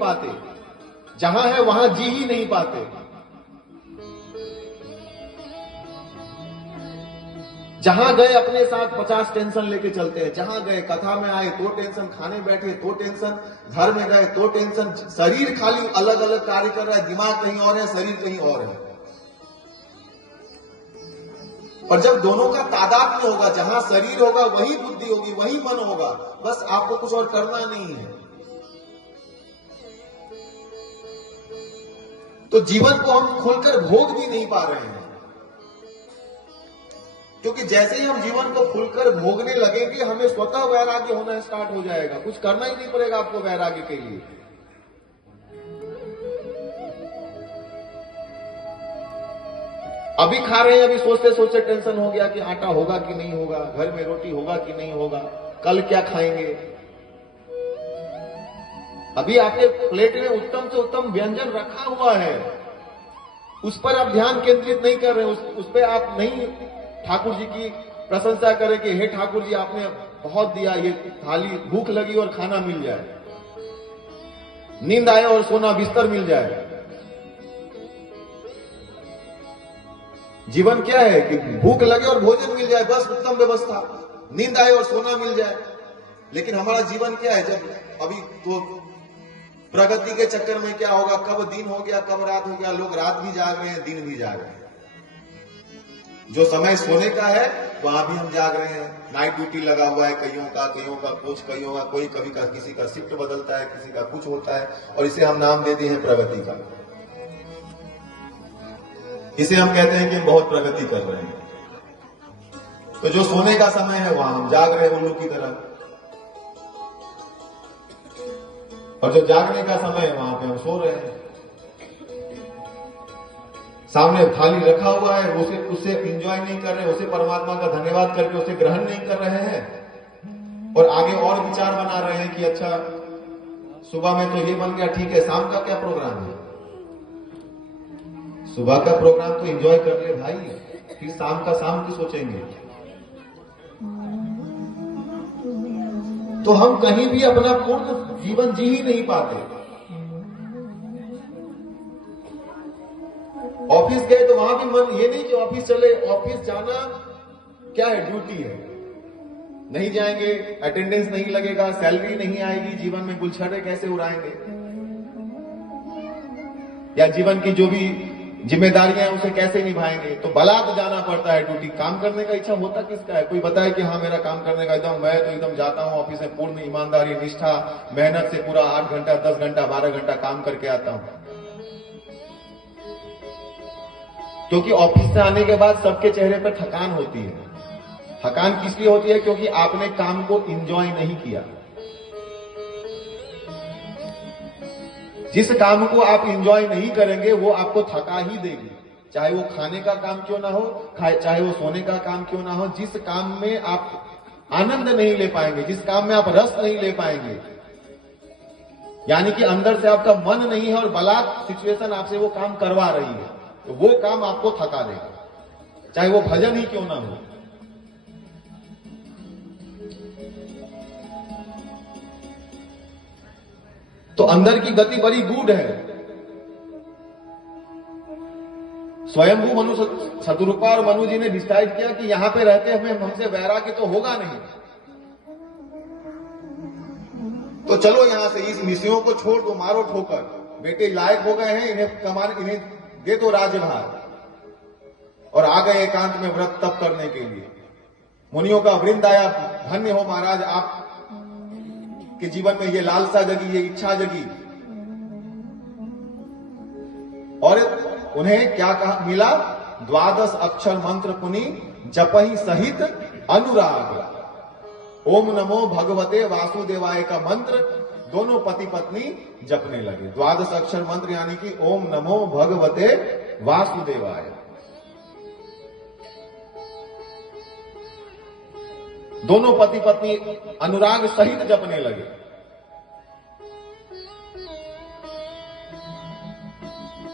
पाते, जहां है वहां जी ही नहीं पाते। जहां गए अपने साथ 50 टेंशन लेके चलते हैं, जहां गए कथा में आए तो टेंशन, खाने बैठे तो टेंशन, घर में गए तो टेंशन। शरीर खाली अलग अलग कार्य कर रहा है, दिमाग कहीं और है, शरीर कहीं और है। पर जब दोनों का तादाद में होगा, जहां शरीर होगा वही बुद्धि होगी, वही मन होगा, बस आपको कुछ और करना नहीं है। तो जीवन को हम खुलकर भोग भी नहीं पा रहे हैं, क्योंकि जैसे ही हम जीवन को खुलकर भोगने लगेंगे हमें स्वतः वैराग्य होना स्टार्ट हो जाएगा। कुछ करना ही नहीं पड़ेगा आपको वैराग्य के लिए। अभी खा रहे हैं, अभी सोचते सोचते टेंशन हो गया कि आटा होगा कि नहीं होगा, घर में रोटी होगा कि नहीं होगा, कल क्या खाएंगे। अभी आपके प्लेट में उत्तम से उत्तम व्यंजन रखा हुआ है, उस पर आप ध्यान केंद्रित नहीं कर रहे, उस पर आप नहीं ठाकुर जी की प्रशंसा करें कि हे ठाकुर जी आपने बहुत दिया, ये थाली भूख लगी और खाना मिल जाए, नींद आए और सोना बिस्तर मिल जाए। जीवन क्या है कि भूख लगे और भोजन मिल जाए, बस उत्तम व्यवस्था, नींद आए और सोना मिल जाए। लेकिन हमारा जीवन क्या है, जब अभी तो प्रगति के चक्कर में क्या होगा, कब दिन हो गया कब रात हो गया, लोग रात भी जाग रहे हैं दिन भी जाग रहे हैं। जो समय सोने का है वहां भी हम जाग रहे हैं। नाइट ड्यूटी लगा हुआ है कईयों का कुछ, कईयों का कोई, कभी का किसी का शिफ्ट बदलता है, किसी का कुछ होता है, और इसे हम नाम देते हैं प्रगति का। इसे हम कहते हैं कि हम बहुत प्रगति कर रहे हैं। तो जो सोने का समय है वहां हम जाग रहे हैं उल्लू की तरह, और जो जागने का समय है वहां पे हम सो रहे हैं। सामने थाली रखा हुआ है, उसे एंजॉय नहीं कर रहे, उसे परमात्मा का धन्यवाद करके उसे ग्रहण नहीं कर रहे हैं, और आगे और विचार बना रहे हैं कि अच्छा सुबह में तो ये बन गया, ठीक है, शाम का क्या प्रोग्राम है। सुबह का प्रोग्राम तो एंजॉय कर ले भाई, फिर शाम का शाम की सोचेंगे। तो हम कहीं भी अपना पूर्ण जीवन जी ही नहीं पाते। ऑफिस गए तो वहां भी मन, ये नहीं कि ऑफिस चले, ऑफिस जाना क्या है, ड्यूटी है, नहीं जाएंगे अटेंडेंस नहीं लगेगा, सैलरी नहीं आएगी, जीवन में गुलछड़े कैसे उड़ाएंगे, या जीवन की जो भी जिम्मेदारियां हैं उसे कैसे निभाएंगे। तो बलात् जाना पड़ता है ड्यूटी। काम करने का इच्छा होता किसका है, कोई बताए कि हाँ मेरा काम करने का एकदम, मैं तो एकदम जाता हूं ऑफिस में पूर्ण ईमानदारी निष्ठा मेहनत से पूरा 8 घंटा 10 घंटा 12 घंटा काम करके आता हूं। क्योंकि ऑफिस से आने के बाद सबके चेहरे पर थकान होती है। थकान किस लिए होती है, क्योंकि आपने काम को एंजॉय नहीं किया। जिस काम को आप एंजॉय नहीं करेंगे वो आपको थका ही देगी, चाहे वो खाने का काम क्यों ना हो, चाहे वो सोने का काम क्यों ना हो। जिस काम में आप आनंद नहीं ले पाएंगे, जिस काम में आप रस नहीं ले पाएंगे, यानी कि अंदर से आपका मन नहीं है और बलात् सिचुएशन आपसे वो काम करवा रही है, तो वो काम आपको थका देगा, चाहे वो भजन ही क्यों ना हो। तो अंदर की गति बड़ी गूढ़ है। स्वयंभू मनु शतरूपा और मनु जी ने डिसाइड किया कि यहां पे रहते हमें हमसे वैराग्य तो होगा नहीं, तो चलो यहां से इस विषयों को छोड़ दो, मारो ठोकर, बेटे लायक हो गए हैं, इन्हें दे दो राज्यभार, और आ गए एकांत में व्रत तप करने के लिए। मुनियों का वृंद आया, धन्य हो महाराज आप के जीवन में ये लालसा जगी, ये इच्छा जगी। और उन्हें क्या कहा मिला, 12 अक्षर मंत्र पुनि जपहि सहित अनुराग। ओम नमो भगवते वासुदेवाय का मंत्र दोनों पति पत्नी जपने लगे। 12 अक्षर मंत्र यानी कि ओम नमो भगवते वासुदेवाय, दोनों पति पत्नी अनुराग सहित जपने लगे।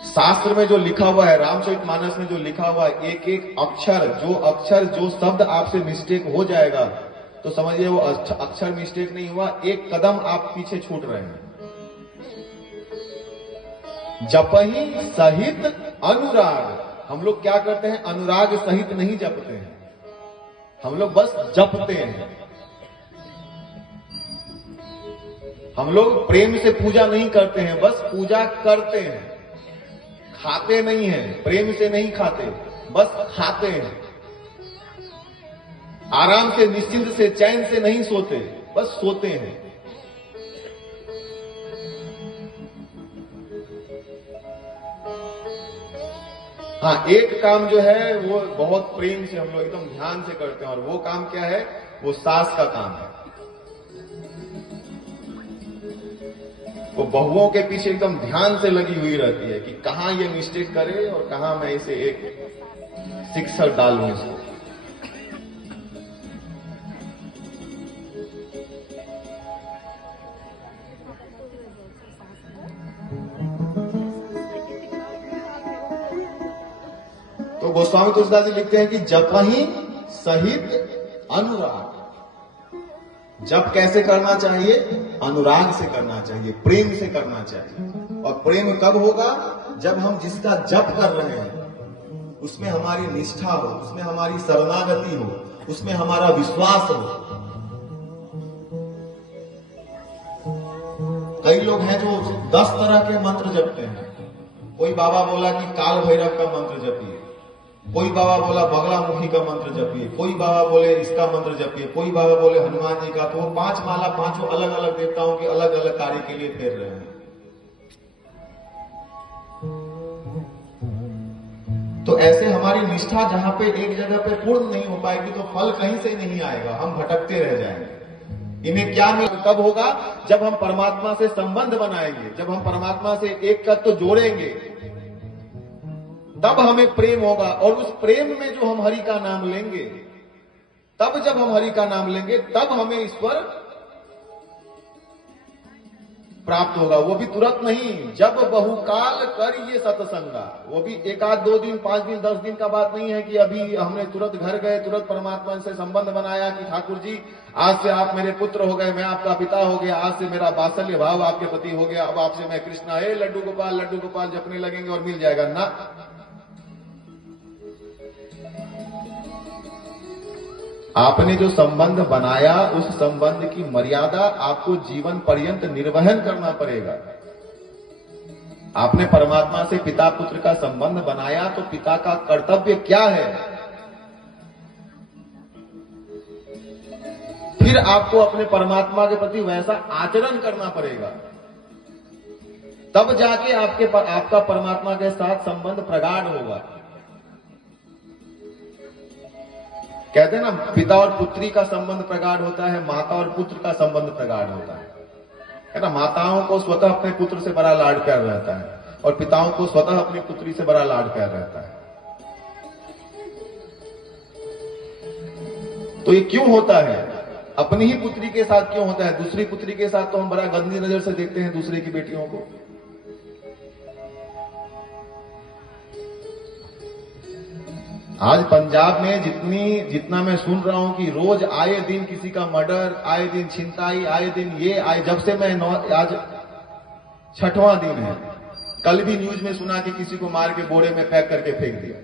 शास्त्र में जो लिखा हुआ है, रामचरितमानस में जो लिखा हुआ है, एक एक अक्षर जो शब्द आपसे मिस्टेक हो जाएगा तो समझिए वो अक्षर मिस्टेक नहीं हुआ, एक कदम आप पीछे छूट रहे हैं। जपहि सहित अनुराग। हम लोग क्या करते हैं, अनुराग सहित नहीं जपते हैं, हम लोग बस जपते हैं। हम लोग प्रेम से पूजा नहीं करते हैं, बस पूजा करते हैं। खाते नहीं हैं, प्रेम से नहीं खाते, बस खाते हैं। आराम से, निश्चिंत से, चैन से नहीं सोते, बस सोते हैं। हाँ, एक काम जो है वो बहुत प्रेम से हम लोग एकदम ध्यान से करते हैं, और वो काम क्या है, वो सास का काम है। वो बहुओं के पीछे एकदम ध्यान से लगी हुई रहती है कि कहां ये मिस्टेक करे और कहां मैं इसे एक शिक्षक डालूं इसको। तो गोस्वामी तुलसीदास जी लिखते हैं कि जपहि सहित अनुराग। जप कैसे करना चाहिए, अनुराग से करना चाहिए, प्रेम से करना चाहिए। और प्रेम कब होगा, जब हम जिसका जप कर रहे हैं उसमें हमारी निष्ठा हो, उसमें हमारी शरणागति हो, उसमें हमारा विश्वास हो। कई लोग हैं जो 10 तरह के मंत्र जपते हैं। कोई बाबा बोला कि काल भैरव का मंत्र जपिए, कोई बाबा बोला बगलामुखी का मंत्र जपिए, कोई बाबा बोले इसका मंत्र जपिए, कोई बाबा बोले हनुमान जी का। तो वो 5 माला 5 अलग अलग देवताओं के अलग अलग कार्य के लिए फेर रहे हैं। तो ऐसे हमारी निष्ठा जहां पे एक जगह पे पूर्ण नहीं हो पाएगी तो फल कहीं से नहीं आएगा, हम भटकते रह जाएंगे। इन्हें क्या कब होगा, जब हम परमात्मा से संबंध बनाएंगे, जब हम परमात्मा से एक तत्व जोड़ेंगे, तब हमें प्रेम होगा। और उस प्रेम में जो हम हरि का नाम लेंगे, तब जब हम हरि का नाम लेंगे तब हमें ईश्वर प्राप्त होगा। वो भी तुरंत नहीं, जब बहुकाल कर ये सत्संगा। वो भी 1 आध 2 दिन 5 दिन 10 दिन का बात नहीं है कि अभी हमने तुरंत घर गए, तुरंत परमात्मा से संबंध बनाया कि ठाकुर जी आज से आप मेरे पुत्र हो गए, मैं आपका पिता हो गया, आज से मेरा वात्सल्य भाव आपके प्रति हो गया, अब आपसे मैं कृष्णा हे लड्डू गोपाल जपने लगेंगे और मिल जाएगा ना। आपने जो संबंध बनाया, उस संबंध की मर्यादा आपको जीवन पर्यंत निर्वहन करना पड़ेगा। आपने परमात्मा से पिता पुत्र का संबंध बनाया तो पिता का कर्तव्य क्या है, फिर आपको अपने परमात्मा के प्रति वैसा आचरण करना पड़ेगा। तब जाके आपका परमात्मा के साथ संबंध प्रगाढ़ होगा। कहते हैं ना, पिता और पुत्री का संबंध प्रगाढ़ होता है, माता और पुत्र का संबंध प्रगाढ़ होता है ना। माताओं को स्वतः अपने पुत्र से बड़ा लाड प्यार रहता है और पिताओं को स्वतः अपनी पुत्री से बड़ा लाड प्यार रहता है। तो ये क्यों होता है, अपनी ही पुत्री के साथ क्यों होता है, दूसरी पुत्री के साथ तो हम बड़ा गंदी नजर से देखते हैं दूसरे की बेटियों को। आज पंजाब में जितना मैं सुन रहा हूं कि रोज आए दिन किसी का मर्डर, आए दिन छिनताई, आए दिन ये आए, जब से मैं आज 6वां दिन है। कल भी न्यूज में सुना कि किसी को मार के बोरे में पैक करके फेंक दिया।